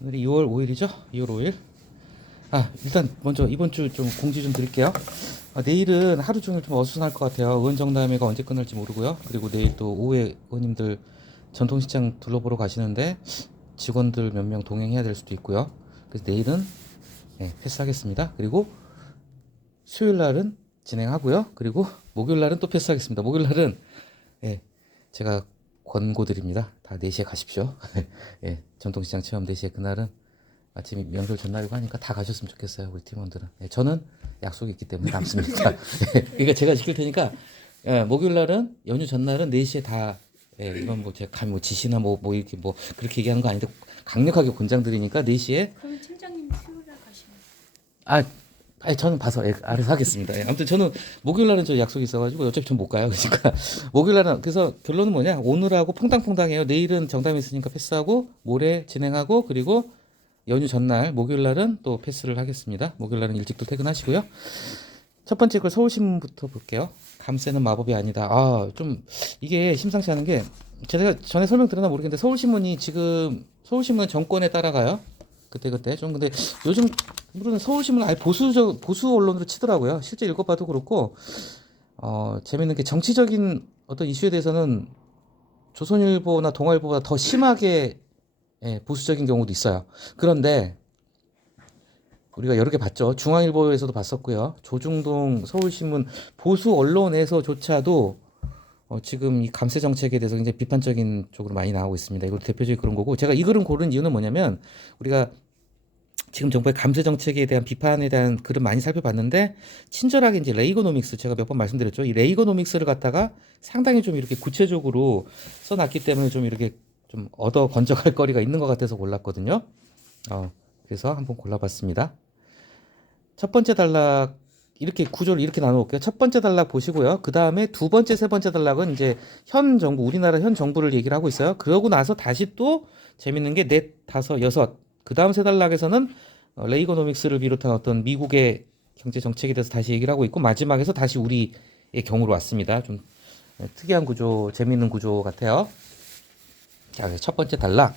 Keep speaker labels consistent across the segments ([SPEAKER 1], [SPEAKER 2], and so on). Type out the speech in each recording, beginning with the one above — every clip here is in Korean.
[SPEAKER 1] 오늘이 2월 5일이죠? 2월 5일. 아, 일단 먼저 이번 주 좀 공지 좀 드릴게요. 아, 내일은 하루 종일 좀 어수선할 것 같아요. 의원정담회가 언제 끝날지 모르고요. 그리고 내일 또 오후에 의원님들 전통시장 둘러보러 가시는데 직원들 몇 명 동행해야 될 수도 있고요. 그래서 내일은 네, 패스하겠습니다. 그리고 수요일 날은 진행하고요. 그리고 목요일 날은 또 패스하겠습니다. 목요일 날은 예, 제가 권고드립니다. 다 4시에 가십시오. 예, 전통시장 체험 4시에 그날은 아침 명절 전날이고 하니까 다 가셨으면 좋겠어요. 우리 팀원들은. 예, 저는 약속이 있기 때문에 남습니다. 예, 그러니까 제가 지킬 테니까 예, 목요일 날은 연휴 전날은 4시에 다 예, 이건 뭐 제가 감히 뭐 지시나 뭐, 뭐 이렇게 뭐 그렇게 얘기하는 거 아닌데 강력하게 권장드리니까 4시에
[SPEAKER 2] 그럼 팀장님 수요일에 가시면
[SPEAKER 1] 아, 아니 저는 봐서 예, 알아서 하겠습니다. 예, 아무튼 저는 목요일 날은 저 약속이 있어가지고 어차피 전 못 가요. 그러니까 목요일 날은 그래서 결론은 뭐냐? 오늘하고 퐁당퐁당해요. 내일은 정담이 있으니까 패스하고 모레 진행하고 그리고 연휴 전날 목요일 날은 또 패스를 하겠습니다. 목요일 날은 일찍 또 퇴근하시고요. 첫 번째 글 서울신문부터 볼게요. 감세는 마법이 아니다. 아, 좀 이게 심상치 않은 게 제가 전에 설명드렸나 모르겠는데 서울신문이 지금 서울신문 정권에 따라가요. 그때 그때 좀 근데 요즘 물론 서울신문 아예 보수적 보수 언론으로 치더라고요. 실제 읽어봐도 그렇고 어 재밌는 게 정치적인 어떤 이슈에 대해서는 조선일보나 동아일보보다 더 심하게 예, 보수적인 경우도 있어요. 그런데 우리가 여러 개 봤죠. 중앙일보에서도 봤었고요. 조중동 서울신문 보수 언론에서조차도 어, 지금 이 감세 정책에 대해서 굉장히 비판적인 쪽으로 많이 나오고 있습니다. 이거 대표적인 그런 거고 제가 이 글은 고른 이유는 뭐냐면 우리가 지금 정부의 감세 정책에 대한 비판에 대한 글을 많이 살펴봤는데 친절하게 이제 레이거노믹스 제가 몇 번 말씀드렸죠. 이 레이거노믹스를 갖다가 상당히 좀 이렇게 구체적으로 써놨기 때문에 좀 이렇게 좀 얻어 건져갈 거리가 있는 것 같아서 골랐거든요. 어, 그래서 한번 골라봤습니다. 첫 번째 단락 이렇게 구조를 이렇게 나눠볼게요. 첫 번째 단락 보시고요. 그 다음에 두 번째, 세 번째 단락은 이제 현 정부, 우리나라 현 정부를 얘기를 하고 있어요. 그러고 나서 다시 또 재밌는 게 넷, 다섯, 여섯. 그 다음 세 단락에서는 어, 레이거노믹스를 비롯한 어떤 미국의 경제 정책에 대해서 다시 얘기를 하고 있고 마지막에서 다시 우리의 경우로 왔습니다. 좀 어, 특이한 구조, 재밌는 구조 같아요. 자, 첫 번째 단락.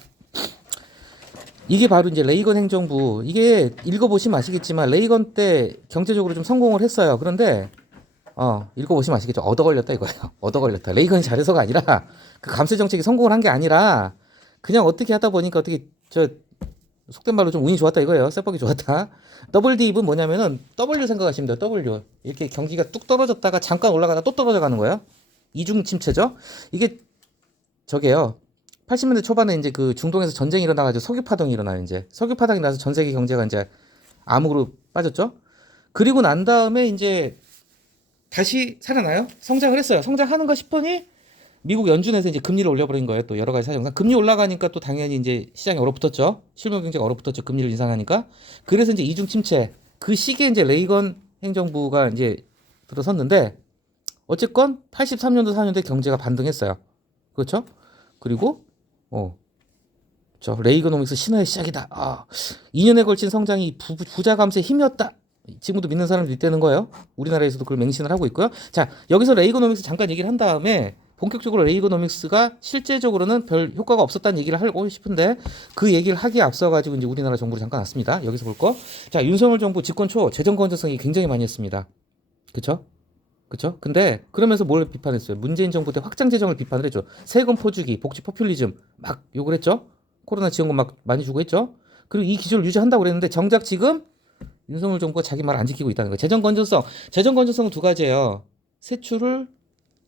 [SPEAKER 1] 이게 바로 이제 레이건 행정부. 이게 읽어보시면 아시겠지만 레이건 때 경제적으로 좀 성공을 했어요. 그런데 어 읽어보시면 아시겠죠. 얻어 걸렸다 이거예요. 얻어 걸렸다. 레이건이 잘해서가 아니라 그 감세 정책이 성공을 한 게 아니라 그냥 어떻게 하다 보니까 어떻게 저 속된 말로 좀 운이 좋았다 이거예요. 쇠뻑이 좋았다. 더블 딥은 뭐냐면은 W 생각하시면 돼요. W 이렇게 경기가 뚝 떨어졌다가 잠깐 올라가다 또 떨어져 가는 거예요. 이중 침체죠. 이게 저게요. 80년대 초반에 이제 그 중동에서 전쟁이 일어나가지고 석유 파동이 일어나요. 이제 석유 파동이 나서 전 세계 경제가 이제 암흑으로 빠졌죠. 그리고 난 다음에 이제 다시 살아나요. 성장을 했어요. 성장하는가 싶더니 미국 연준에서 이제 금리를 올려버린 거예요. 또 여러 가지 사정상 금리 올라가니까 또 당연히 이제 시장이 얼어붙었죠. 실물 경제가 얼어붙었죠. 금리를 인상하니까. 그래서 이제 이중 침체 그 시기에 이제 레이건 행정부가 이제 들어섰는데 어쨌건 83년도 4년도에 경제가 반등했어요. 그렇죠? 그리고 어. 저 레이거노믹스 신화의 시작이다. 아, 2년에 걸친 성장이 부, 부자 감세의 힘이었다. 지금도 믿는 사람들이 있다는 거예요. 우리나라에서도 그걸 맹신을 하고 있고요. 자, 여기서 레이거노믹스 잠깐 얘기를 한 다음에 본격적으로 레이거노믹스가 실제적으로는 별 효과가 없었다는 얘기를 하고 싶은데 그 얘기를 하기에 앞서 가지고 이제 우리나라 정부를 잠깐 왔습니다. 여기서 볼 거. 자, 윤석열 정부 집권 초 재정 건전성이 굉장히 많이 했습니다. 그렇죠? 그렇죠? 근데 그러면서 뭘 비판했어요? 문재인 정부 때 확장 재정을 비판을 했죠. 세금 포주기, 복지 포퓰리즘 막 욕을 했죠. 코로나 지원금 막 많이 주고 했죠. 그리고 이 기조를 유지한다고 그랬는데 정작 지금 윤석열 정부가 자기 말 안 지키고 있다는 거예요. 재정 건전성. 재정 건전성은 두 가지예요. 세출을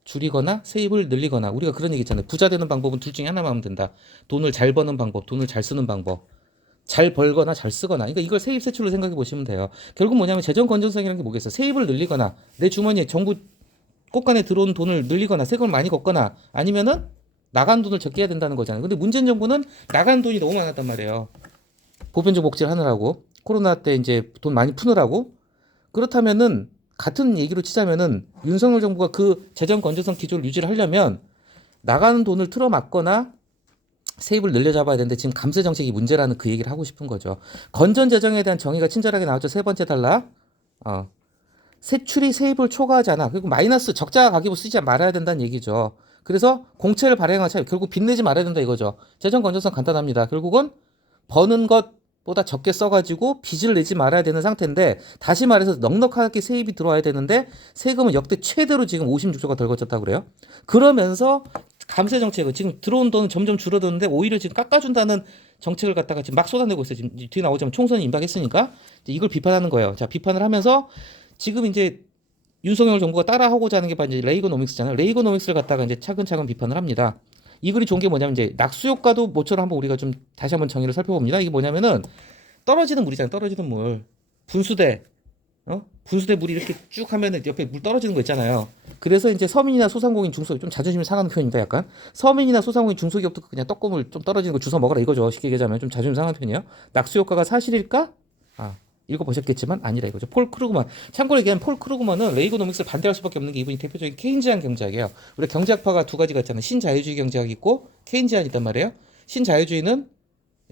[SPEAKER 1] 줄이거나 세입을 늘리거나 우리가 그런 얘기 있잖아요. 부자 되는 방법은 둘 중에 하나만 하면 된다. 돈을 잘 버는 방법, 돈을 잘 쓰는 방법. 잘 벌거나 잘 쓰거나. 그러니까 이걸 세입 세출로 생각해 보시면 돼요. 결국 뭐냐면 재정 건전성이라는 게 뭐겠어? 세입을 늘리거나 내 주머니에 정부 꽃간에 들어온 돈을 늘리거나 세금을 많이 걷거나 아니면은 나간 돈을 적게 해야 된다는 거잖아요. 근데 문재인 정부는 나간 돈이 너무 많았단 말이에요. 보편적 복지를 하느라고 코로나 때 이제 돈 많이 푸느라고 그렇다면은 같은 얘기로 치자면은 윤석열 정부가 그 재정 건전성 기조를 유지를 하려면 나가는 돈을 틀어막거나 세입을 늘려잡아야 되는데 지금 감세 정책이 문제라는 그 얘기를 하고 싶은 거죠. 건전 재정에 대한 정의가 친절하게 나왔죠. 세 번째 달라. 어. 세출이 세입을 초과하지 않아. 그리고 마이너스 적자 가계부 쓰지 말아야 된다는 얘기죠. 그래서 공채를 발행하자 결국 빚내지 말아야 된다 이거죠. 재정 건전성 간단합니다. 결국은 버는 것 보다 적게 써가지고 빚을 내지 말아야 되는 상태인데 다시 말해서 넉넉하게 세입이 들어와야 되는데 세금은 역대 최대로 지금 56조가 덜 거쳤다고 그래요. 그러면서 감세 정책을 지금 들어온 돈은 점점 줄어드는데 오히려 지금 깎아준다는 정책을 갖다가 지금 막 쏟아내고 있어요. 지금 뒤에 나오자면 총선이 임박했으니까 이걸 비판하는 거예요. 자 비판을 하면서 지금 이제 윤석열 정부가 따라하고자 하는 게 바로 이제 레이거노믹스잖아요. 레이거노믹스를 갖다가 이제 차근차근 비판을 합니다. 이 글이 좋은 게 뭐냐면 이제 낙수 효과도 모처럼 한번 우리가 좀 다시 한번 정의를 살펴봅니다. 이게 뭐냐면은 떨어지는 물이잖아요. 떨어지는 물. 분수대. 어? 분수대 물이 이렇게 쭉 하면은 옆에 물 떨어지는 거 있잖아요. 그래서 이제 서민이나 소상공인 중소기업 좀 자존심이 상하는 편입니다. 약간 서민이나 소상공인 중소기업도 그냥 떡고물 좀 떨어지는 거 주워 먹어라 이거죠. 쉽게 얘기하자면 좀 자존심 상하는 편이에요. 낙수 효과가 사실일까? 아 읽어보셨겠지만 아니라 이거죠. 폴 크루그만. 참고로 얘기하면 폴 크루그만은 레이고노믹스를 반대할 수밖에 없는 게 이분이 대표적인 케인지안 경제학이에요. 우리 경제학파가 두 가지가 있잖아요. 신자유주의 경제학이 있고 케인지안이 있단 말이에요. 신자유주의는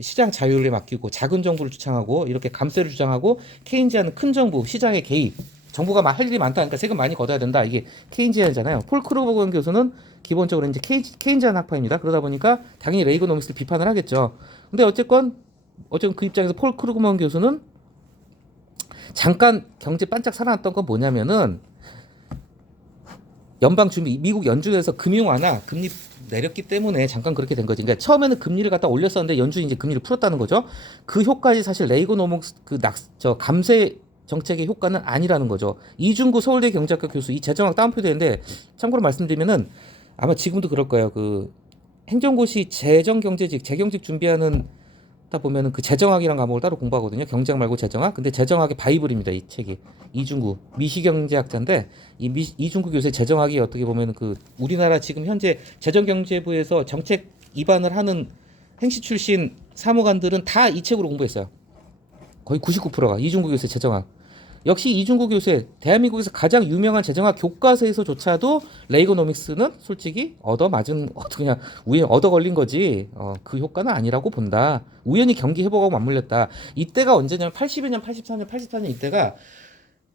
[SPEAKER 1] 시장 자율에 맡기고 작은 정부를 주창하고 이렇게 감세를 주장하고 케인지안은 큰 정부, 시장의 개입. 정부가 막 할 일이 많다. 그러니까 세금 많이 걷어야 된다. 이게 케인지안이잖아요. 폴 크루그만 교수는 기본적으로 이제 케인, 케인지안 학파입니다. 그러다 보니까 당연히 레이고노믹스를 비판을 하겠죠. 근데 어쨌건 어쨌든 그 입장에서 폴 크루그만 교수는 잠깐 경제 반짝 살아났던 건 뭐냐면은 연방 준비 미국 연준에서 금융 완화 금리 내렸기 때문에 잠깐 그렇게 된 거지. 그러니까 처음에는 금리를 갖다 올렸었는데 연준이 이제 금리를 풀었다는 거죠. 그 효과지 사실 레이고노믹스 그낙저 감세 정책의 효과는 아니라는 거죠. 이중구 서울대 경제학과 교수 이 재정학 다운표 되는데 참고로 말씀드리면은 아마 지금도 그럴 거예요. 그 행정고시 재정경제직 재경직 준비하는 다 보면은 그 재정학이란 과목을 따로 공부하거든요. 경제학 말고 재정학. 근데 재정학의 바이블입니다. 이 책이 이중구 미시경제학자인데 이 미, 이중구 교수의 재정학이 어떻게 보면은 그 우리나라 지금 현재 재정경제부에서 정책 입안을 하는 행시 출신 사무관들은 다 이 책으로 공부했어요. 거의 99%가 이중구 교수의 재정학. 역시 이중구 교수의 대한민국에서 가장 유명한 재정학 교과서에서조차도 레이거노믹스는 솔직히 얻어 맞은 어 그냥 우연 얻어 걸린 거지 어, 그 효과는 아니라고 본다. 우연히 경기 회복하고 맞물렸다. 이때가 언제냐면 82년, 84년, 84년 이때가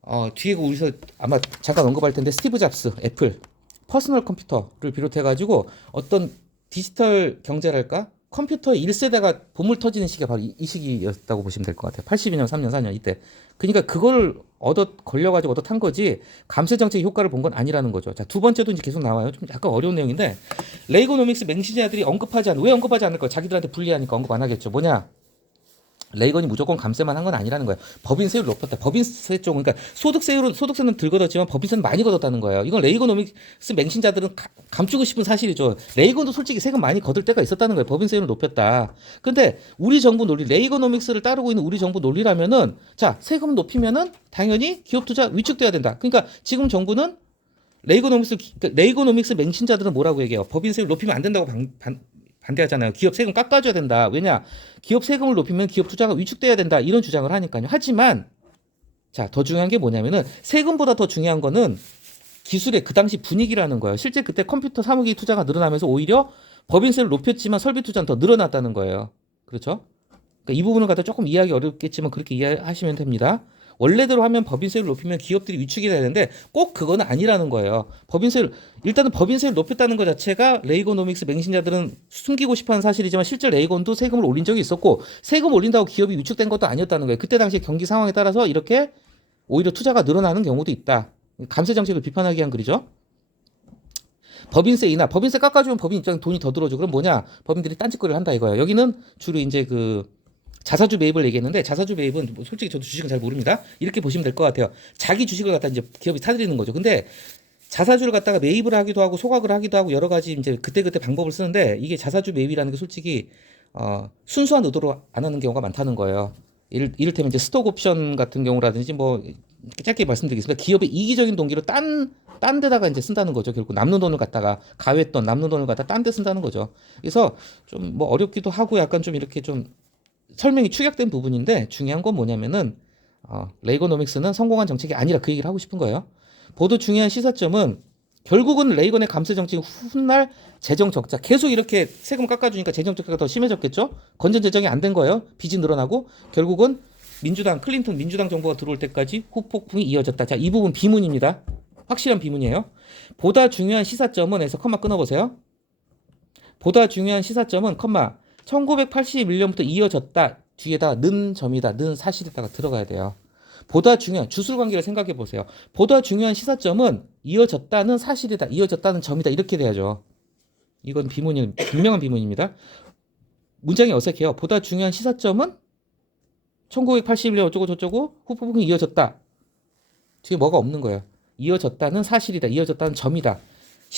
[SPEAKER 1] 어, 뒤에 우리서 아마 잠깐 언급할 텐데 스티브 잡스 애플 퍼스널 컴퓨터를 비롯해 가지고 어떤 디지털 경제랄까 컴퓨터 1세대가 보물 터지는 시기가 바로 이, 이 시기였다고 보시면 될 것 같아요. 82년, 3년, 4년 이때. 그러니까 그걸 얻어 걸려가지고 얻어 탄 거지 감세 정책의 효과를 본 건 아니라는 거죠. 자, 두 번째도 이제 계속 나와요. 좀 약간 어려운 내용인데 레이고노믹스 맹신자들이 언급하지 않, 왜 언급하지 않을까? 자기들한테 불리하니까 언급 안 하겠죠. 뭐냐? 레이건이 무조건 감세만 한 건 아니라는 거예요. 법인세율을 높였다. 법인세 쪽은 그러니까 소득세율은 소득세는 덜 걷었지만 법인세는 많이 걷었다는 거예요. 이건 레이거노믹스 맹신자들은 가- 감추고 싶은 사실이죠. 레이건도 솔직히 세금 많이 걷을 때가 있었다는 거예요. 법인세율을 높였다. 근데 우리 정부 논리, 레이거노믹스를 따르고 있는 우리 정부 논리라면은 자 세금 높이면은 당연히 기업 투자 위축돼야 된다. 그러니까 지금 정부는 레이거노믹스 그러니까 레이거노믹스 맹신자들은 뭐라고 얘기해요? 법인세율 높이면 안 된다고 반, 반, 반대하잖아요. 기업 세금 깎아줘야 된다. 왜냐? 기업 세금을 높이면 기업 투자가 위축돼야 된다. 이런 주장을 하니까요. 하지만 자, 더 중요한 게 뭐냐면은 세금보다 더 중요한 거는 기술의 그 당시 분위기라는 거예요. 실제 그때 컴퓨터 사무기 투자가 늘어나면서 오히려 법인세를 높였지만 설비 투자는 더 늘어났다는 거예요. 그렇죠? 그러니까 이 부분을 갖다 조금 이해하기 어렵겠지만 그렇게 이해하시면 됩니다. 원래대로 하면 법인세를 높이면 기업들이 위축이 되는데 꼭 그거는 아니라는 거예요. 법인세를 일단은 법인세를 높였다는 것 자체가 레이고노믹스 맹신자들은 숨기고 싶어하는 사실이지만 실제 레이건도 세금을 올린 적이 있었고 세금 올린다고 기업이 위축된 것도 아니었다는 거예요. 그때 당시 경기 상황에 따라서 이렇게 오히려 투자가 늘어나는 경우도 있다. 감세 정책을 비판하기 위한 글이죠. 법인세 인하, 법인세 깎아주면 법인 입장에 돈이 더 들어오죠. 그럼 뭐냐? 법인들이 딴짓거리를 한다 이거예요. 여기는 주로 이제 그 자사주 매입을 얘기했는데 자사주 매입은 뭐 솔직히 저도 주식은 잘 모릅니다. 이렇게 보시면 될 것 같아요. 자기 주식을 갖다 이제 기업이 사들이는 거죠. 근데 자사주를 갖다가 매입을 하기도 하고 소각을 하기도 하고 여러 가지 이제 그때그때 방법을 쓰는데 이게 자사주 매입이라는 게 솔직히 어, 순수한 의도로 안 하는 경우가 많다는 거예요. 이를, 이를테면 이제 스톡 옵션 같은 경우라든지 뭐 짧게 말씀드리겠습니다. 기업의 이기적인 동기로 딴, 딴 데다가 이제 쓴다는 거죠. 결국 남는 돈을 갖다가 가외돈 남는 돈을 갖다 딴 데 쓴다는 거죠. 그래서 좀 뭐 어렵기도 하고 약간 좀 이렇게 좀 설명이 축약된 부분인데 중요한 건 뭐냐면은 어, 레이거노믹스는 성공한 정책이 아니라 그 얘기를 하고 싶은 거예요. 보도 중요한 시사점은 결국은 레이건의 감세 정책이 훗날 재정 적자 계속 이렇게 세금 깎아주니까 재정 적자가 더 심해졌겠죠. 건전 재정이 안 된 거예요. 빚이 늘어나고 결국은 민주당 클린턴 민주당 정부가 들어올 때까지 후폭풍이 이어졌다. 자, 이 부분 비문입니다. 확실한 비문이에요. 보다 중요한 시사점은 에서 컴마 끊어보세요. 보다 중요한 시사점은 컴마 1981년부터 이어졌다. 뒤에다가 는 점이다. 는 사실에다가 들어가야 돼요. 보다 중요한 주술 관계를 생각해 보세요. 보다 중요한 시사점은 이어졌다는 사실이다. 이어졌다는 점이다. 이렇게 돼야죠. 이건 비문이 분명한 비문입니다. 문장이 어색해요. 보다 중요한 시사점은 1981년 어쩌고 저쩌고 후폭풍이 이어졌다. 뒤에 뭐가 없는 거예요. 이어졌다는 사실이다. 이어졌다는 점이다.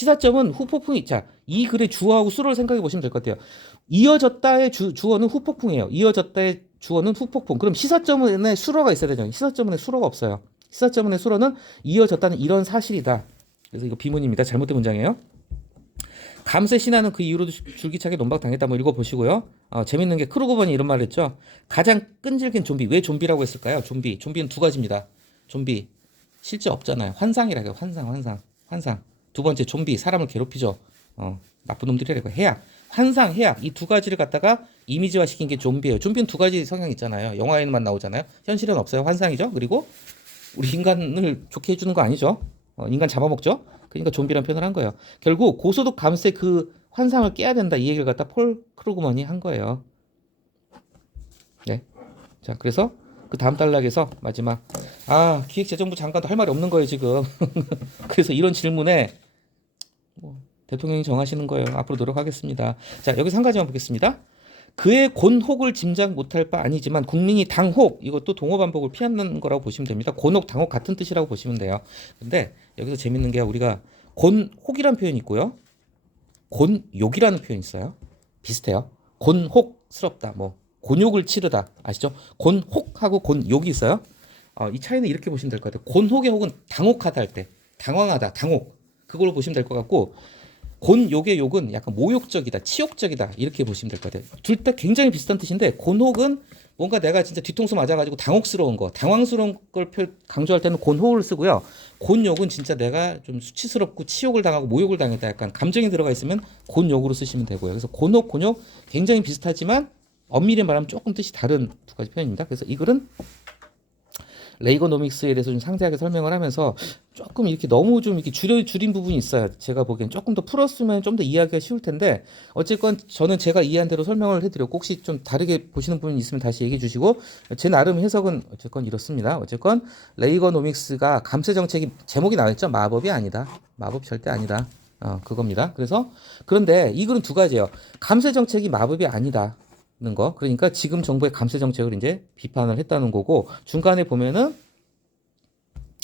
[SPEAKER 1] 시사점은 후폭풍이 자, 이 글의 주어하고 수로를 생각해 보시면 될 것 같아요. 이어졌다의 주, 주어는 후폭풍이에요. 이어졌다의 주어는 후폭풍. 그럼 시사점에 수로가 있어야 되죠. 시사점에 수로가 없어요. 시사점의 수로는 이어졌다는 이런 사실이다. 그래서 이거 비문입니다. 잘못된 문장이에요. 감세 신화는 그 이후로도 줄- 줄기차게 논박당했다. 뭐 읽어보시고요. 어, 재밌는 게 크루거번이 이런 말을 했죠. 가장 끈질긴 좀비. 왜 좀비라고 했을까요? 좀비. 좀비는 두 가지입니다. 좀비. 실제 없잖아요. 환상이라고 해요. 환상, 환상, 환상. 두 번째 좀비. 사람을 괴롭히죠. 어, 나쁜 놈들이라고 해약. 환상, 해약. 이두 가지를 갖다가 이미지화 시킨 게 좀비예요. 좀비는 두 가지 성향 있잖아요. 영화에만 나오잖아요. 현실은 없어요. 환상이죠. 그리고 우리 인간을 좋게 해주는 거 아니죠. 어, 인간 잡아먹죠. 그러니까 좀비란 표현을 한 거예요. 결국 고소득 감세 그 환상을 깨야 된다 이 얘기를 갖다 폴 크루그먼이 한 거예요. 네. 자 그래서 그 다음 단락에서 마지막 아 기획재정부 장관도 할 말이 없는 거예요 지금. 그래서 이런 질문에 뭐, 대통령이 정하시는 거예요. 앞으로 노력하겠습니다. 자 여기서 한 가지만 보겠습니다. 그의 곤혹을 짐작 못할 바 아니지만 국민이 당혹 이것도 동호 반복을 피하는 거라고 보시면 됩니다. 곤혹 당혹 같은 뜻이라고 보시면 돼요. 근데 여기서 재밌는 게 우리가 곤혹이라는 표현이 있고요. 곤욕이라는 표현이 있어요. 비슷해요. 곤혹스럽다. 뭐 곤욕을 치르다. 아시죠? 곤혹하고 곤욕이 있어요. 어, 이 차이는 이렇게 보시면 될 것 같아요. 곤혹의 혹은 당혹하다 할 때, 당황하다, 당혹 그걸로 보시면 될 것 같고 곤 욕의 욕은 약간 모욕적이다, 치욕적이다 이렇게 보시면 될 것 같아요. 둘 다 굉장히 비슷한 뜻인데 곤혹은 뭔가 내가 진짜 뒤통수 맞아가지고 당혹스러운 거, 당황스러운 걸 표- 강조할 때는 곤혹을 쓰고요. 곤욕은 진짜 내가 좀 수치스럽고 치욕을 당하고 모욕을 당했다 약간 감정이 들어가 있으면 곤욕으로 쓰시면 되고요. 그래서 곤혹, 곤욕 굉장히 비슷하지만 엄밀히 말하면 조금 뜻이 다른 두 가지 표현입니다. 그래서 이 글은 레이거노믹스에 대해서 좀 상세하게 설명을 하면서 조금 이렇게 너무 좀 이렇게 줄여 줄인 부분이 있어요. 제가 보기엔 조금 더 풀었으면 좀 더 이해하기가 쉬울 텐데 어쨌건 저는 제가 이해한 대로 설명을 해드렸고 혹시 좀 다르게 보시는 부분이 있으면 다시 얘기해 주시고 제 나름 해석은 어쨌건 이렇습니다. 어쨌건 레이거노믹스가 감세 정책이 제목이 나왔죠. 마법이 아니다. 마법 절대 아니다. 어, 그겁니다. 그래서 그런데 이 글은 두 가지예요. 감세 정책이 마법이 아니다. 는 거. 그러니까 지금 정부의 감세 정책을 이제 비판을 했다는 거고 중간에 보면은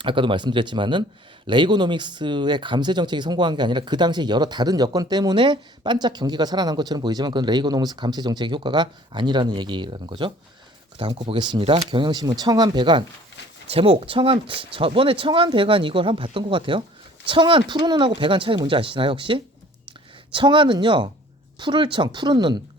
[SPEAKER 1] 아까도 말씀드렸지만은 레이고노믹스의 감세 정책이 성공한 게 아니라 그 당시 여러 다른 여건 때문에 반짝 경기가 살아난 것처럼 보이지만 그건 레이고노믹스 감세 정책의 효과가 아니라는 얘기라는 거죠. 그 다음 거 보겠습니다. 경향신문 청안 배관 제목 청안 저번에 청안 배관 이걸 한번 봤던 것 같아요. 청안 푸른 눈하고 배관 차이 뭔지 아시나요 혹시? 청안은요 푸를 청 푸른 눈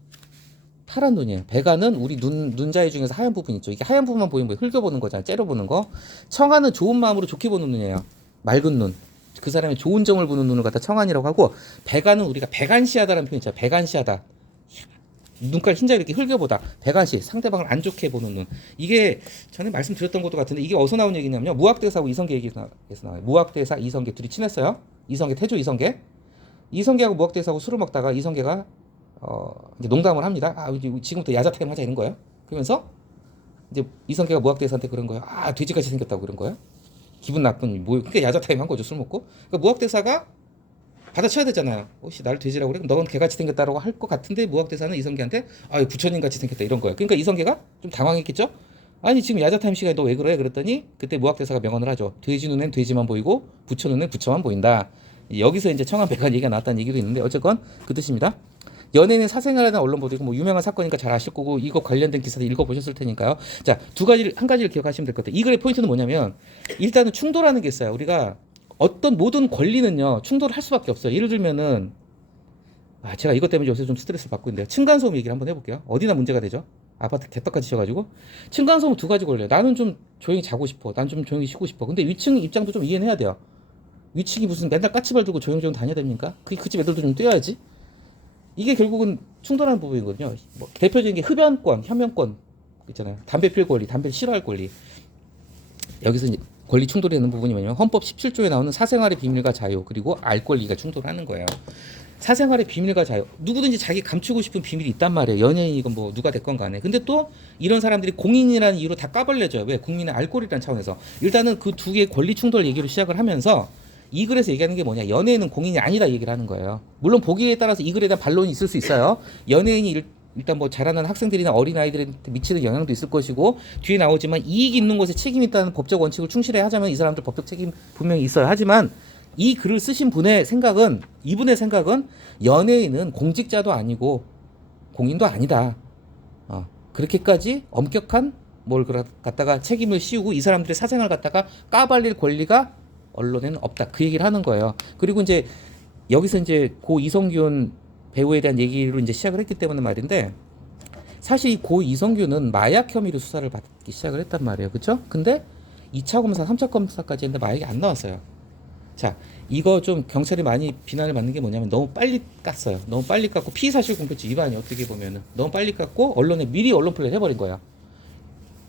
[SPEAKER 1] 파란 눈이에요. 배가는 우리 눈 눈자위 중에서 하얀 부분 있죠. 이게 하얀 부분만 보이면 뭐 흘겨보는 거잖아요. 째려보는 거. 청아는 좋은 마음으로 좋게 보는 눈이에요. 맑은 눈. 그 사람의 좋은 점을 보는 눈을 갖다 청안이라고 하고 배가는 우리가 배관시하다라는 표현 있잖아요. 배관시하다. 눈깔 흰자 이렇게 흘겨보다 배관시 상대방을 안 좋게 보는 눈 이게 전에 말씀드렸던 것도 같은데 이게 어디서 나온 얘기냐면요 무학대사하고 이성계 얘기에서 나와요 무학대사 이성계 둘이 친했어요 이성계 태조 이성계 이성계하고 무학대사하고 술을 먹다가 이성계가 어 이제 농담을 합니다. 아 지금부터 야자 타임 하자 이런 거예요. 그러면서 이제 이성계가 무학대사한테 그런 거예요. 아 돼지같이 생겼다고 그런 거예요. 기분 나쁜 뭐 그러니까 야자 타임 한 거죠 술 먹고. 그러니까 무학대사가 받아쳐야 되잖아요. 혹시 나를 돼지라고 그래? 너는 개같이 생겼다라고 할 것 같은데 무학대사는 이성계한테 아 부처님 같이 생겼다 이런 거예요. 그러니까 이성계가 좀 당황했겠죠. 아니 지금 야자 타임 시간에 너 왜 그래? 그랬더니 그때 무학대사가 명언을 하죠. 돼지 눈엔 돼지만 보이고 부처 눈엔 부처만 보인다. 여기서 이제 청한 백한 얘기가 나왔다는 얘기도 있는데 어쨌건 그 뜻입니다. 연예인의 사생활이나 언론 보도고 뭐 유명한 사건이니까 잘 아실 거고 이거 관련된 기사도 읽어보셨을 테니까요. 자 두 가지를 한 가지를 기억하시면 될 것 같아요. 이 글의 포인트는 뭐냐면 일단은 충돌하는 게 있어요. 우리가 어떤 모든 권리는요 충돌을 할 수밖에 없어요. 예를 들면은 아 제가 이것 때문에 요새 좀 스트레스를 받고 있는데요. 층간소음 얘기를 한번 해볼게요. 어디나 문제가 되죠. 아파트 개떡같이 져가지고 층간소음 두 가지 걸려요. 나는 좀 조용히 자고 싶어. 난 좀 조용히 쉬고 싶어. 근데 위층 입장도 좀 이해는 해야 돼요. 위층이 무슨 맨날 까치발 들고 조용조용 다녀야 됩니까? 그, 그 집 애들도 좀 뛰어야지. 이게 결국은 충돌하는 부분이거든요. 뭐 대표적인 게 흡연권, 혐연권 있잖아요. 담배 필 권리, 담배 싫어할 권리. 여기서 권리 충돌이 되는 부분이 뭐냐면 헌법 17조에 나오는 사생활의 비밀과 자유 그리고 알 권리가 충돌하는 거예요. 사생활의 비밀과 자유 누구든지 자기 감추고 싶은 비밀이 있단 말이에요 연예인이건 뭐 누가 됐건 간에 근데 또 이런 사람들이 공인이라는 이유로 다 까발려져요 왜 국민의 알 권리라는 차원에서 일단은 그 두 개의 권리 충돌 얘기로 시작을 하면서 이 글에서 얘기하는 게 뭐냐? 연예인은 공인이 아니다 얘기를 하는 거예요. 물론 보기에 따라서 이 글에 대한 반론이 있을 수 있어요. 연예인이 일, 일단 뭐 자라는 학생들이나 어린 아이들한테 미치는 영향도 있을 것이고 뒤에 나오지만 이익 있는 곳에 책임 있다는 법적 원칙을 충실해 하자면 이 사람들 법적 책임 분명히 있어요 하지만 이 글을 쓰신 분의 생각은 이분의 생각은 연예인은 공직자도 아니고 공인도 아니다. 어, 그렇게까지 엄격한 뭘 갖다가 책임을 씌우고 이 사람들의 사생활 갖다가 까발릴 권리가 언론에는 없다. 그 얘기를 하는 거예요. 그리고 이제 여기서 이제 고 이성균 배우에 대한 얘기로 이제 시작을 했기 때문에 말인데 사실 이고 이성균은 마약 혐의로 수사를 받기 시작을 했단 말이에요. 그렇죠? 근데 2차 검사, 3차 검사까지 했는데 마약이 안 나왔어요. 자, 이거 좀 경찰이 많이 비난을 받는 게 뭐냐면 너무 빨리 깠어요. 너무 빨리 깠고 피의 사실 공표죄 위반이 어떻게 보면은 너무 빨리 깠고 언론에 미리 언론 플레이 해버린 거야.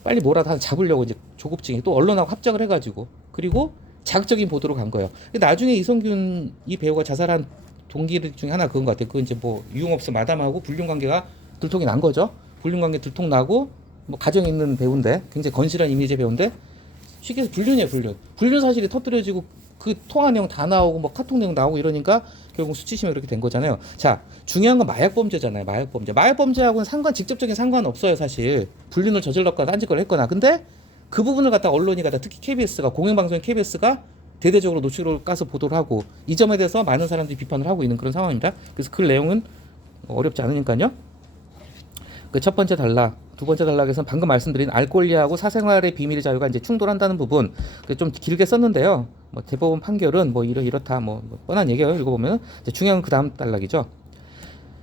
[SPEAKER 1] 빨리 뭐라도 잡으려고 이제 조급증이 또 언론하고 합작을 해가지고 그리고 자극적인 보도로 간 거예요. 나중에 이성균 이 배우가 자살한 동기 중에 하나 그건 것 같아요. 그 이제 뭐 유흥업소 마담하고 불륜 관계가 들통이 난 거죠. 불륜 관계 들통 나고 뭐 가정 있는 배우인데 굉장히 건실한 이미지 배우인데 쉽게 해서 불륜이에요 불륜. 불륜 사실이 터뜨려지고 그 통화 내용 다 나오고 뭐 카톡 내용 나오고 이러니까 결국 수치심이 그렇게 된 거잖아요. 자 중요한 건 마약 범죄잖아요. 마약 범죄. 마약 범죄하고는 상관 직접적인 상관 없어요 사실. 불륜을 저질렀거나 딴짓걸 했거나. 근데 그 부분을 갖다 언론이 갖다 특히 KBS가 공영방송 KBS가 대대적으로 노출을 까서 보도를 하고 이 점에 대해서 많은 사람들이 비판을 하고 있는 그런 상황입니다. 그래서 그 내용은 어렵지 않으니까요. 그 첫 번째 단락, 두 번째 단락에서는 방금 말씀드린 알 권리하고 사생활의 비밀 자유가 이제 충돌한다는 부분 그좀 길게 썼는데요. 뭐 대법원 판결은 뭐 이러 이렇다 뭐, 뭐 뻔한 얘기예요. 읽어보면 중요한 건그 다음 단락이죠.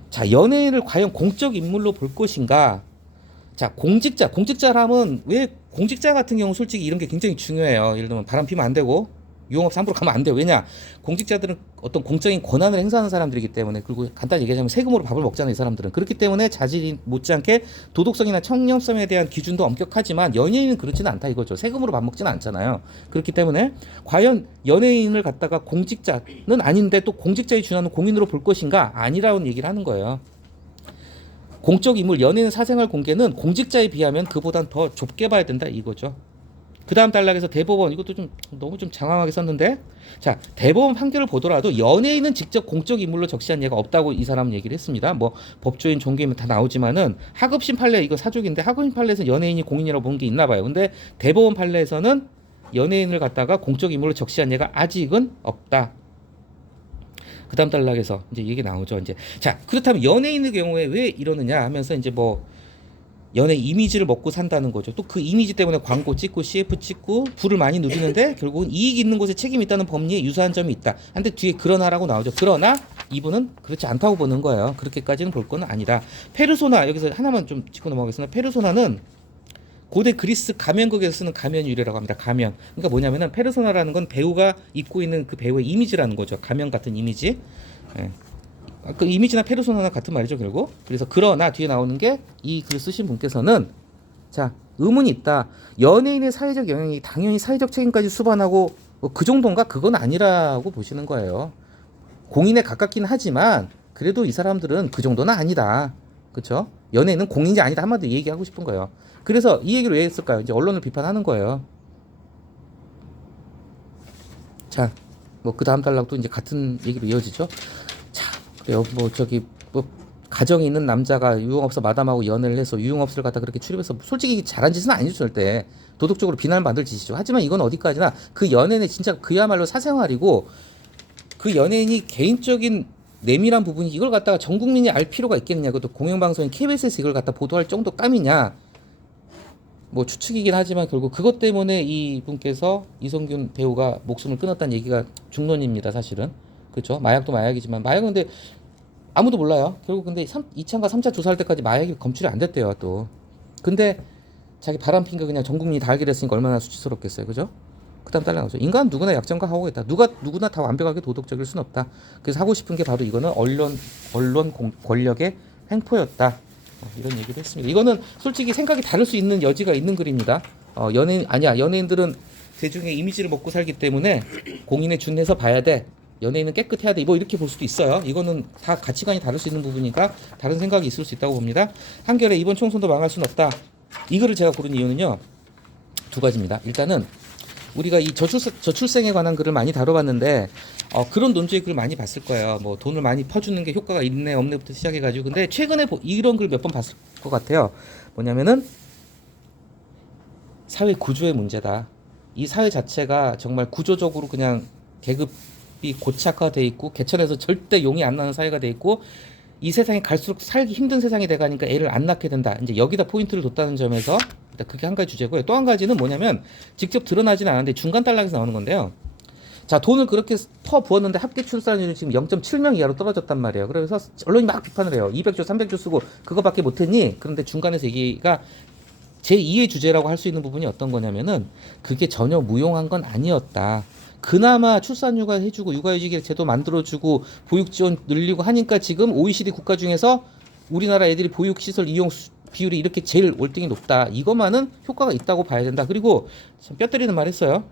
[SPEAKER 1] 자 연예인을 과연 공적 인물로 볼 것인가? 자 공직자 공직자라면 왜 공직자 같은 경우 솔직히 이런 게 굉장히 중요해요. 예를 들면 바람 피면 안 되고 유흥업 함부로 가면 안 돼요. 왜냐 공직자들은 어떤 공적인 권한을 행사하는 사람들이기 때문에 그리고 간단히 얘기하자면 세금으로 밥을 먹잖아요. 이 사람들은 그렇기 때문에 자질이 못지않게 도덕성이나 청렴성에 대한 기준도 엄격하지만 연예인은 그렇지는 않다 이거죠. 세금으로 밥 먹지는 않잖아요. 그렇기 때문에 과연 연예인을 갖다가 공직자는 아닌데 또 공직자에 준하는 공인으로 볼 것인가 아니라는 얘기를 하는 거예요. 공적 인물 연예인 사생활 공개는 공직자에 비하면 그보단 더 좁게 봐야 된다 이거죠. 그 다음 단락에서 대법원 이것도 좀 너무 좀 장황하게 썼는데 자 대법원 판결을 보더라도 연예인은 직접 공적 인물로 적시한 예가 없다고 이 사람은 얘기를 했습니다. 뭐 법조인 종교인 다 나오지만은 하급심 판례 이거 사족인데 하급심 판례에서 연예인이 공인이라고 본 게 있나 봐요. 근데 대법원 판례에서는 연예인을 갖다가 공적 인물로 적시한 예가 아직은 없다. 그 다음 단락에서 이제 얘기 나오죠. 이제 자 그렇다면 연예인의 경우에 왜 이러느냐 하면서 이제 뭐 연예 이미지를 먹고 산다는 거죠. 또 그 이미지 때문에 광고 찍고 CF 찍고 부를 많이 누리는데 결국은 이익 있는 곳에 책임 있다는 법리에 유사한 점이 있다. 근데 뒤에 그러나라고 나오죠. 그러나 이분은 그렇지 않다고 보는 거예요. 그렇게까지는 볼 건 아니다. 페르소나 여기서 하나만 좀 짚고 넘어가겠습니다. 페르소나는 고대 그리스 가면극에서 쓰는 가면 유래라고 합니다. 가면. 그러니까 뭐냐면은 페르소나라는 건 배우가 입고 있는 그 배우의 이미지라는 거죠. 가면 같은 이미지. 예. 아, 그 이미지나 페르소나나 같은 말이죠, 결국. 그래서 그러나 뒤에 나오는 게 이 글 쓰신 분께서는 자, 의문이 있다. 연예인의 사회적 영향이 당연히 사회적 책임까지 수반하고 뭐그 정도인가? 그건 아니라고 보시는 거예요. 공인에 가깝긴 하지만 그래도 이 사람들은 그 정도는 아니다. 그렇죠? 연예인은 공인이 아니다 한마디로 얘기하고 싶은 거예요. 그래서 이 얘기를 왜 했을까요? 이제 언론을 비판하는 거예요. 자, 뭐 그 다음 단락도 이제 같은 얘기로 이어지죠. 자, 그래요. 뭐 저기 뭐 가정이 있는 남자가 유흥업소 마담하고 연애를 해서 유흥업소를 갖다 그렇게 출입해서 솔직히 잘한 짓은 아니죠 절대 도덕적으로 비난을 받을 짓이죠. 하지만 이건 어디까지나 그 연예인의 진짜 그야말로 사생활이고 그 연예인이 개인적인 내밀한 부분이 이걸 갖다가 전 국민이 알 필요가 있겠느냐. 그것도 공영방송인 KBS에서 이걸 갖다 보도할 정도 감이냐. 뭐 추측이긴 하지만 결국 그것 때문에 이 분께서 이성균 배우가 목숨을 끊었다는 얘기가 중론입니다. 사실은 그렇죠. 마약도 마약이지만 마약은 근데 아무도 몰라요. 결국 근데 3, 2차인가 3차 조사할 때까지 마약이 검출이 안 됐대요. 또 근데 자기 바람 핀 거 그냥 전 국민이 다 알게 됐으니까 얼마나 수치스럽겠어요. 그죠? 그다음 딸 나오죠. 인간 누구나 약점과 하고가 있다. 누가 누구나 다 완벽하게 도덕적일 수는 없다. 그래서 하고 싶은 게 바로 이거는 언론 언론 공, 권력의 횡포였다. 어, 이런 얘기를 했습니다. 이거는 솔직히 생각이 다를 수 있는 여지가 있는 글입니다. 어, 연예인 아니야. 연예인들은 대중의 이미지를 먹고 살기 때문에 공인에 준해서 봐야 돼. 연예인은 깨끗해야 돼. 뭐 이렇게 볼 수도 있어요. 이거는 다 가치관이 다를 수 있는 부분이니까 다른 생각이 있을 수 있다고 봅니다. 한결에 이번 총선도 망할 수는 없다. 이거를 제가 고른 이유는요. 두 가지입니다. 일단은 우리가 이 저출생, 저출생에 관한 글을 많이 다뤄봤는데 어, 그런 논조의 글을 많이 봤을 거예요. 뭐 돈을 많이 퍼주는 게 효과가 있네 없네부터 시작해가지고 근데 최근에 보- 이런 글 몇 번 봤을 것 같아요. 뭐냐면은 사회 구조의 문제다. 이 사회 자체가 정말 구조적으로 그냥 계급이 고착화돼 있고 개천에서 절대 용이 안 나는 사회가 돼 있고 이 세상에 갈수록 살기 힘든 세상이 돼가니까 애를 안 낳게 된다. 이제 여기다 포인트를 뒀다는 점에서 그게 한 가지 주제고요. 또 한 가지는 뭐냐면 직접 드러나지는 않았는데 중간 단락에서 나오는 건데요. 자 돈을 그렇게 퍼 부었는데 합계 출산율이 지금 0.7명 이하로 떨어졌단 말이에요. 그래서 언론이 막 비판을 해요. 200조, 300조 쓰고 그거밖에 못했니? 그런데 중간에서 얘기가 제 2의 주제라고 할 수 있는 부분이 어떤 거냐면은 그게 전혀 무용한 건 아니었다. 그나마 출산 육아 해주고 육아휴직 제도 만들어주고 보육 지원 늘리고 하니까 지금 OECD 국가 중에서 우리나라 애들이 보육 시설 이용 수- 비율이 이렇게 제일 월등히 높다. 이것만은 효과가 있다고 봐야 된다. 그리고 참뼈 때리는 말 했어요.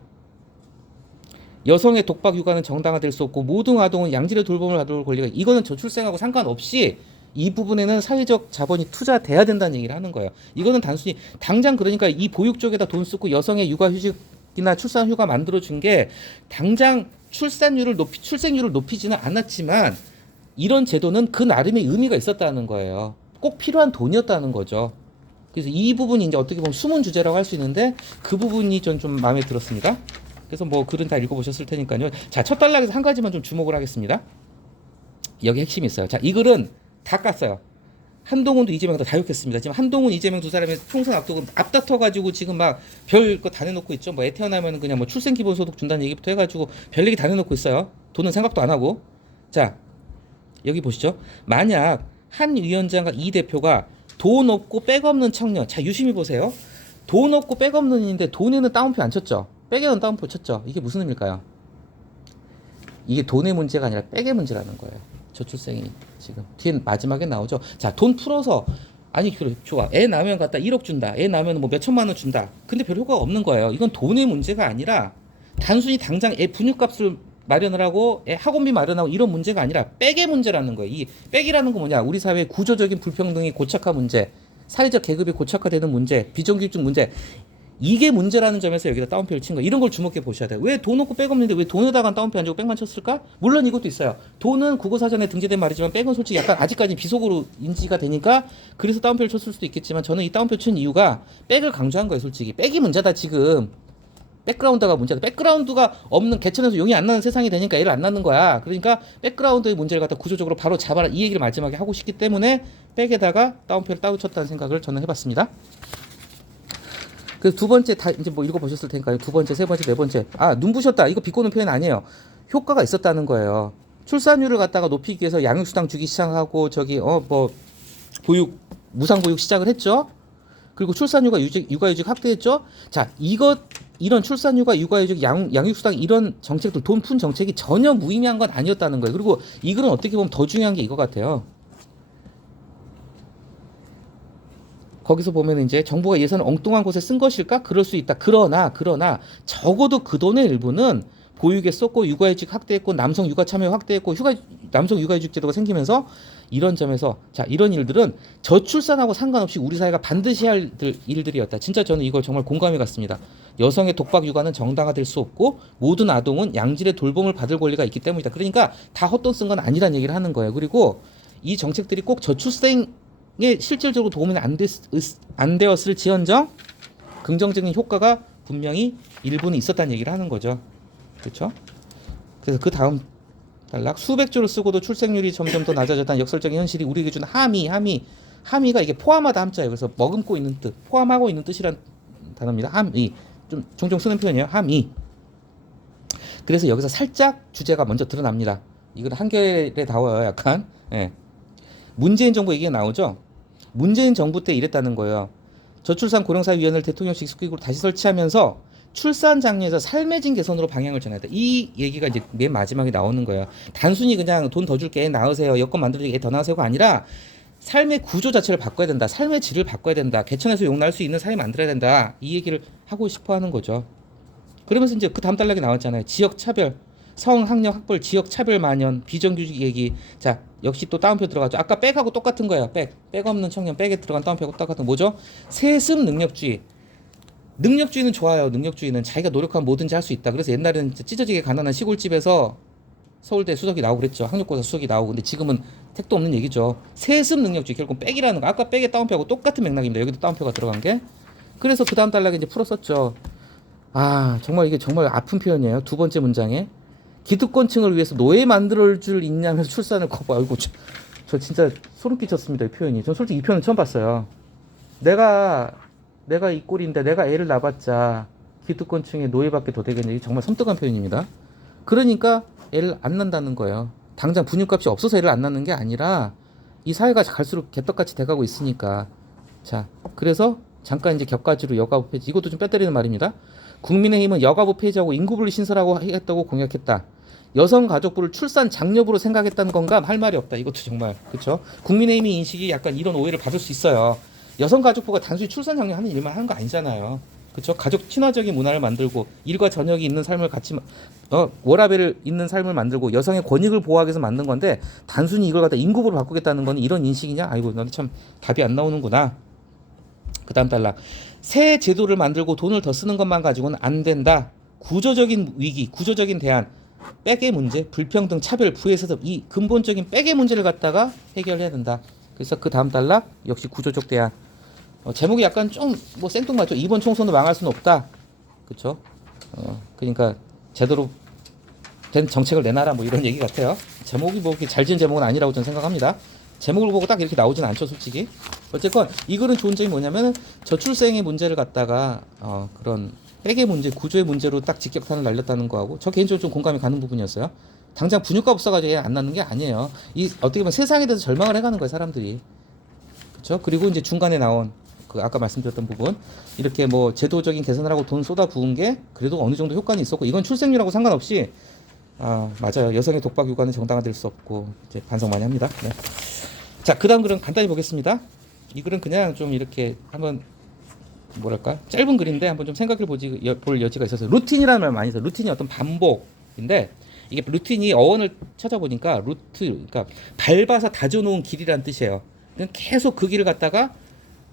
[SPEAKER 1] 여성의 독박 육아는 정당화될 수 없고 모든 아동은 양질의 돌봄을 받을 권리가 이거는 저출생하고 상관없이 이 부분에는 사회적 자본이 투자돼야 된다는 얘기를 하는 거예요. 이거는 단순히 당장 그러니까 이 보육 쪽에다 돈 쓰고 여성의 육아휴직이나 출산휴가 만들어 준 게 당장 출산율을 높이 출생률을 높이지는 않았지만 이런 제도는 그 나름의 의미가 있었다는 거예요. 꼭 필요한 돈이었다는 거죠. 그래서 이 부분이 이제 어떻게 보면 숨은 주제라고 할 수 있는데 그 부분이 전 좀 마음에 들었습니다. 그래서 뭐 글은 다 읽어보셨을 테니까요. 자, 첫 단락에서 한 가지만 좀 주목을 하겠습니다. 여기 핵심이 있어요. 자, 이 글은 다 깠어요. 한동훈도 이재명도 다 욕했습니다. 지금 한동훈, 이재명 두 사람의 총선 앞두고 앞다퉈가지고 지금 막 별 거 다 내놓고 있죠. 뭐 애 태어나면 그냥 뭐 출생 기본소득 준다는 얘기부터 해가지고 별 얘기 다 내놓고 있어요. 돈은 생각도 안 하고. 자, 여기 보시죠. 만약 한 위원장과 이 대표가 돈 없고 백 없는 청년. 자, 유심히 보세요. 돈 없고 백 없는 인데 돈에는 따옴표 안 쳤죠. 백에는 따옴표 쳤죠. 이게 무슨 의미일까요? 이게 돈의 문제가 아니라 백의 문제라는 거예요. 저출생이 지금 뒤에 마지막에 나오죠. 자, 돈 풀어서 아니 그래 좋아. 애 낳으면 갖다 1억 준다. 애 낳으면 뭐 몇천만 원 준다. 근데 별 효과가 없는 거예요. 이건 돈의 문제가 아니라 단순히 당장 애 분유값을 마련을 하고 애 학원비 마련하고 이런 문제가 아니라 백의 문제라는 거예요. 이 백이라는 거 뭐냐? 우리 사회의 구조적인 불평등이 고착화 문제, 사회적 계급이 고착화되는 문제, 비정규직 문제. 이게 문제라는 점에서 여기다 따옴표를 친 거. 이런 걸 주목해 보셔야 돼요. 왜 돈 없고 백 없는데 왜 돈에다가 따옴표 안 주고 백만 쳤을까? 물론 이것도 있어요. 돈은 국어사전에 등재된 말이지만 백은 솔직히 약간 아직까지 비속어로 인지가 되니까 그래서 따옴표를 쳤을 수도 있겠지만 저는 이 따옴표 친 이유가 백을 강조한 거예요, 솔직히. 백이 문제다 지금. 백그라운드가 문제다. 백그라운드가 없는 개천에서 용이 안 나는 세상이 되니까 애를 안 낳는 거야. 그러니까 백그라운드의 문제를 갖다 구조적으로 바로 잡아라. 이 얘기를 마지막에 하고 싶기 때문에 백에다가 따옴표를 따우쳤다는 생각을 저는 해봤습니다. 그두 번째 다 이제 뭐 읽어보셨을 테니까요. 두 번째, 세 번째, 네 번째. 아 눈부셨다. 이거 비꼬는 표현 아니에요. 효과가 있었다는 거예요. 출산율을 갖다가 높이기 위해서 양육수당 주기 시작하고 저기 어 뭐 보육 무상 보육 시작을 했죠. 그리고 출산휴가 유직, 육아휴직 확대했죠. 자, 이것 이런 출산휴가 육아휴직 양, 양육수당 이런 정책들 돈 푼 정책이 전혀 무의미한 건 아니었다는 거예요. 그리고 이 글은 어떻게 보면 더 중요한 게 이거 같아요. 거기서 보면 이제 정부가 예산을 엉뚱한 곳에 쓴 것일까? 그럴 수 있다. 그러나 그러나 적어도 그 돈의 일부는 보육에 썼고 육아휴직 확대했고 남성 육아 참여 확대했고 휴가 남성 육아휴직 제도가 생기면서 이런 점에서 자 이런 일들은 저출산하고 상관없이 우리 사회가 반드시 할 들- 일들이었다. 진짜 저는 이거 정말 공감이 갔습니다. 여성의 독박 육아는 정당화될 수 없고 모든 아동은 양질의 돌봄을 받을 권리가 있기 때문이다. 그러니까 다 헛돈 쓴 건 아니란 얘기를 하는 거예요. 그리고 이 정책들이 꼭 저출생에 실질적으로 도움이 안, 됐, 안 되었을 지언정 긍정적인 효과가 분명히 일부는 있었다는 얘기를 하는 거죠. 그렇죠? 그래서 그 다음 단락 수백 조를 쓰고도 출생률이 점점 더 낮아졌다는 역설적인 현실이 우리에게 준 함의 함의 함의가 이게 포함하다 함자예요. 그래서 머금고 있는 뜻, 포함하고 있는 뜻이란 단어입니다. 함의 좀 종종 쓰는 표현이에요. 함의. 그래서 여기서 살짝 주제가 먼저 드러납니다. 이건 한결에 나와요, 약간. 예. 문재인 정부 얘기가 나오죠. 문재인 정부 때 이랬다는 거예요. 저출산 고령사회위원회를 대통령직 수기구로 다시 설치하면서 출산 장려에서 삶의 질 개선으로 방향을 전하다. 이 얘기가 이제 맨 마지막에 나오는 거예요. 단순히 그냥 돈 더 줄게 애 낳으세요. 여건 만들어주게 애더 낳으세요가 아니라 삶의 구조 자체를 바꿔야 된다. 삶의 질을 바꿔야 된다. 개천에서 용날 수 있는 사회 만들어야 된다. 이 얘기를 하고 싶어 하는 거죠. 그러면서 이제 그 다음 단락에 나왔잖아요. 지역 차별. 성 학력 학벌 지역 차별 만연 비정규직 얘기 자 역시 또 따옴표 들어가죠 아까 백하고 똑같은 거예요 백 백 없는 청년 백에 들어간 따옴표하고 똑같은 거 뭐죠 세습 능력주의 능력주의는 좋아요. 능력주의는 자기가 노력하면 뭐든지 할 수 있다. 그래서 옛날에는 찢어지게 가난한 시골집에서 서울대 수석이 나오고 그랬죠. 학력고사 수석이 나오고. 근데 지금은 택도 없는 얘기죠. 세습 능력주의 결국 백이라는 거. 아까 백에 따옴표하고 똑같은 맥락입니다. 여기도 따옴표가 들어간 게. 그래서 그 다음 단락에 이제 풀었었죠. 아 정말 이게 정말 아픈 표현이에요. 두 번째 문장에. 기득권층을 위해서 노예 만들 줄 있냐면서 출산을 거부 아이고 저, 저 진짜 소름 끼쳤습니다 이 표현이. 전 솔직히 이 표현 처음 봤어요. 내가 내가 이 꼴인데 내가 애를 낳았자 기득권층의 노예밖에 더 되겠냐 이게 정말 섬뜩한 표현입니다 그러니까 애를 안 낳는다는 거예요 당장 분유값이 없어서 애를 안 낳는 게 아니라 이 사회가 갈수록 개떡같이 돼가고 있으니까 자 그래서 잠깐 이제 격가지로 여가부 폐지 이것도 좀 빼때리는 말입니다 국민의힘은 여가부 폐지하고 인구분리 신설하고 했다고 공약했다. 여성가족부를 출산 장려부로 생각했다는 건가 할 말이 없다. 이것도 정말 그렇죠. 국민의힘의 인식이 약간 이런 오해를 받을 수 있어요. 여성가족부가 단순히 출산 장려하는 일만 하는 거 아니잖아요. 그렇죠. 가족 친화적인 문화를 만들고 일과 저녁이 있는 삶을 같이 마- 어, 워라벨을 있는 삶을 만들고 여성의 권익을 보호하기 위해서 만든 건데 단순히 이걸 갖다 인구부로 바꾸겠다는 건 이런 인식이냐? 아이고 너는 참 답이 안 나오는구나. 그다음 단락 새 제도를 만들고 돈을 더 쓰는 것만 가지고는 안 된다. 구조적인 위기, 구조적인 대안, 백의 문제, 불평등, 차별, 부의 세습 이 근본적인 백의 문제를 갖다가 해결해야 된다. 그래서 그 다음 단락 역시 구조적 대안. 어, 제목이 약간 좀 뭐 생뚱맞죠. 이번 총선도 망할 수는 없다. 그렇죠? 어, 그러니까 제대로 된 정책을 내놔라 뭐 이런 얘기 같아요. 제목이 뭐 이렇게 잘 지은 제목은 아니라고 저는 생각합니다. 제목을 보고 딱 이렇게 나오진 않죠, 솔직히. 어쨌건 이 글은 좋은 점이 뭐냐면은 저출생의 문제를 갖다가 어, 그런 백의 문제, 구조의 문제로 딱 직격탄을 날렸다는 거하고 저 개인적으로 좀 공감이 가는 부분이었어요. 당장 분유값 없어가지고 애안 낳는 게 아니에요. 이 어떻게 보면 세상에 대해서 절망을 해가는 거예요, 사람들이. 그렇죠? 그리고 이제 중간에 나온 그 아까 말씀드렸던 부분 이렇게 뭐 제도적인 개선을 하고 돈 쏟아 부은 게 그래도 어느 정도 효과는 있었고 이건 출생률하고 상관없이 아 맞아요 여성의 독박 육아는 정당화될 수 없고 이제 반성 많이 합니다. 네. 자 그다음 글은 간단히 보겠습니다. 이 글은 그냥 좀 이렇게 한번 뭐랄까 짧은 글인데 한번 좀 생각해 보지 여- 볼 여지가 있어서 루틴이라는 말 많이 써요. 루틴이 어떤 반복인데 이게 루틴이 어원을 찾아보니까 루트 그러니까 밟아서 다져놓은 길이란 뜻이에요. 그냥 계속 그 길을 갖다가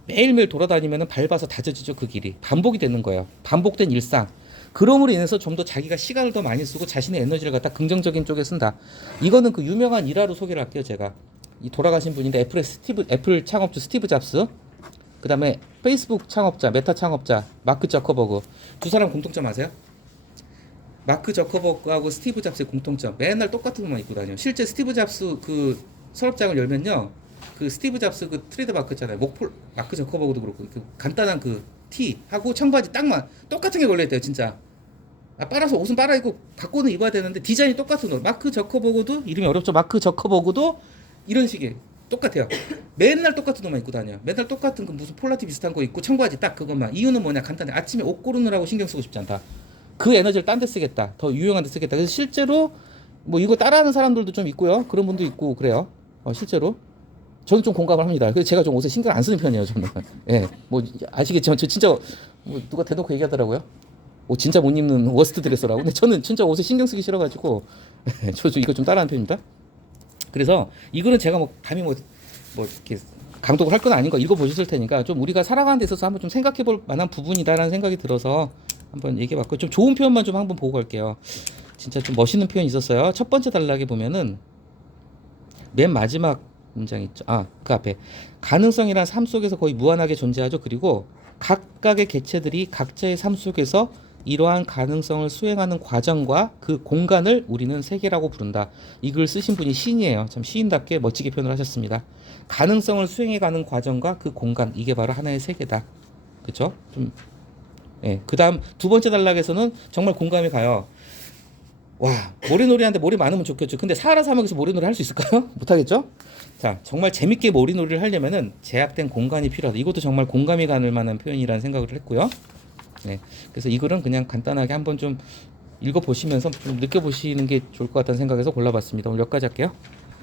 [SPEAKER 1] 매일매일 돌아다니면 밟아서 다져지죠 그 길이 반복이 되는 거예요. 반복된 일상. 그럼으로 인해서 좀 더 자기가 시간을 더 많이 쓰고 자신의 에너지를 갖다 긍정적인 쪽에 쓴다. 이거는 그 유명한 일화로 소개를 할게요 제가. 이 돌아가신 분인데 애플의 스티브 애플 창업주 스티브 잡스 그다음에 페이스북 창업자 메타 창업자 마크 저커버그 두 사람 공통점 아세요? 마크 저커버그하고 스티브 잡스의 공통점 맨날 똑같은 것만 입고 다녀요. 실제 스티브 잡스 그 서랍장을 열면요. 그 스티브 잡스 그 트레이드 마크 있잖아요. 목폴 마크 저커버그도 그렇고 그 간단한 그 티 하고 청바지 딱만 똑같은 게 걸려 있대요, 진짜. 아, 빨아서 옷은 빨아 입고 갖고는 입어야 되는데 디자인이 똑같은 옷. 마크 저커버그도 이름이 어렵죠. 마크 저커버그도 이런 식의 똑같아요. 맨날 똑같은 옷만 입고 다녀요. 맨날 똑같은 그 무슨 폴라티 비슷한 거 입고 청바지 딱 그것만. 이유는 뭐냐? 간단해. 아침에 옷 고르느라고 신경 쓰고 싶지 않다. 그 에너지를 딴 데 쓰겠다. 더 유용한 데 쓰겠다. 그래서 실제로 뭐 이거 따라하는 사람들도 좀 있고요. 그런 분도 있고 그래요. 어, 실제로. 저는 좀 공감을 합니다. 그래서 제가 좀 옷에 신경 안 쓰는 편이에요, 저는. 예. 뭐 아시겠지만 저 진짜 뭐 누가 대놓고 얘기하더라고요. 옷 진짜 못 입는 워스트 드레서라고. 근데 저는 진짜 옷에 신경 쓰기 싫어 가지고 저, 저 이거 좀 따라하는 편입니다. 그래서 이 글은 제가 뭐 감히 뭐, 뭐 이렇게 강독을 할 건 아닌 거 읽어 보셨을 테니까 좀 우리가 살아가는 데 있어서 한번 좀 생각해 볼 만한 부분이다라는 생각이 들어서 한번 얘기해 봤고 좀 좋은 표현만 좀 한번 보고 갈게요. 진짜 좀 멋있는 표현이 있었어요. 첫 번째 단락에 보면은 맨 마지막 문장 있죠. 아, 그 앞에 가능성이란 삶 속에서 거의 무한하게 존재하죠. 그리고 각각의 개체들이 각자의 삶 속에서 이러한 가능성을 수행하는 과정과 그 공간을 우리는 세계라고 부른다. 이 글 쓰신 분이 시인이에요. 참 시인답게 멋지게 표현을 하셨습니다. 가능성을 수행해가는 과정과 그 공간 이게 바로 하나의 세계다. 그렇죠? 좀 예. 그 다음 두 번째 단락에서는 정말 공감이 가요. 와 모래놀이하는데 모래 많으면 좋겠죠. 근데 사하라 사막에서 모래놀이 할 수 있을까요? 못하겠죠? 자 정말 재밌게 모래놀이를 하려면은 제약된 공간이 필요하다. 이것도 정말 공감이 가는 만한 표현이라는 생각을 했고요. 네, 그래서 이 글은 그냥 간단하게 한번 좀 읽어보시면서 좀 느껴보시는 게 좋을 것 같다는 생각에서 골라봤습니다. 오늘 여기까지 할게요.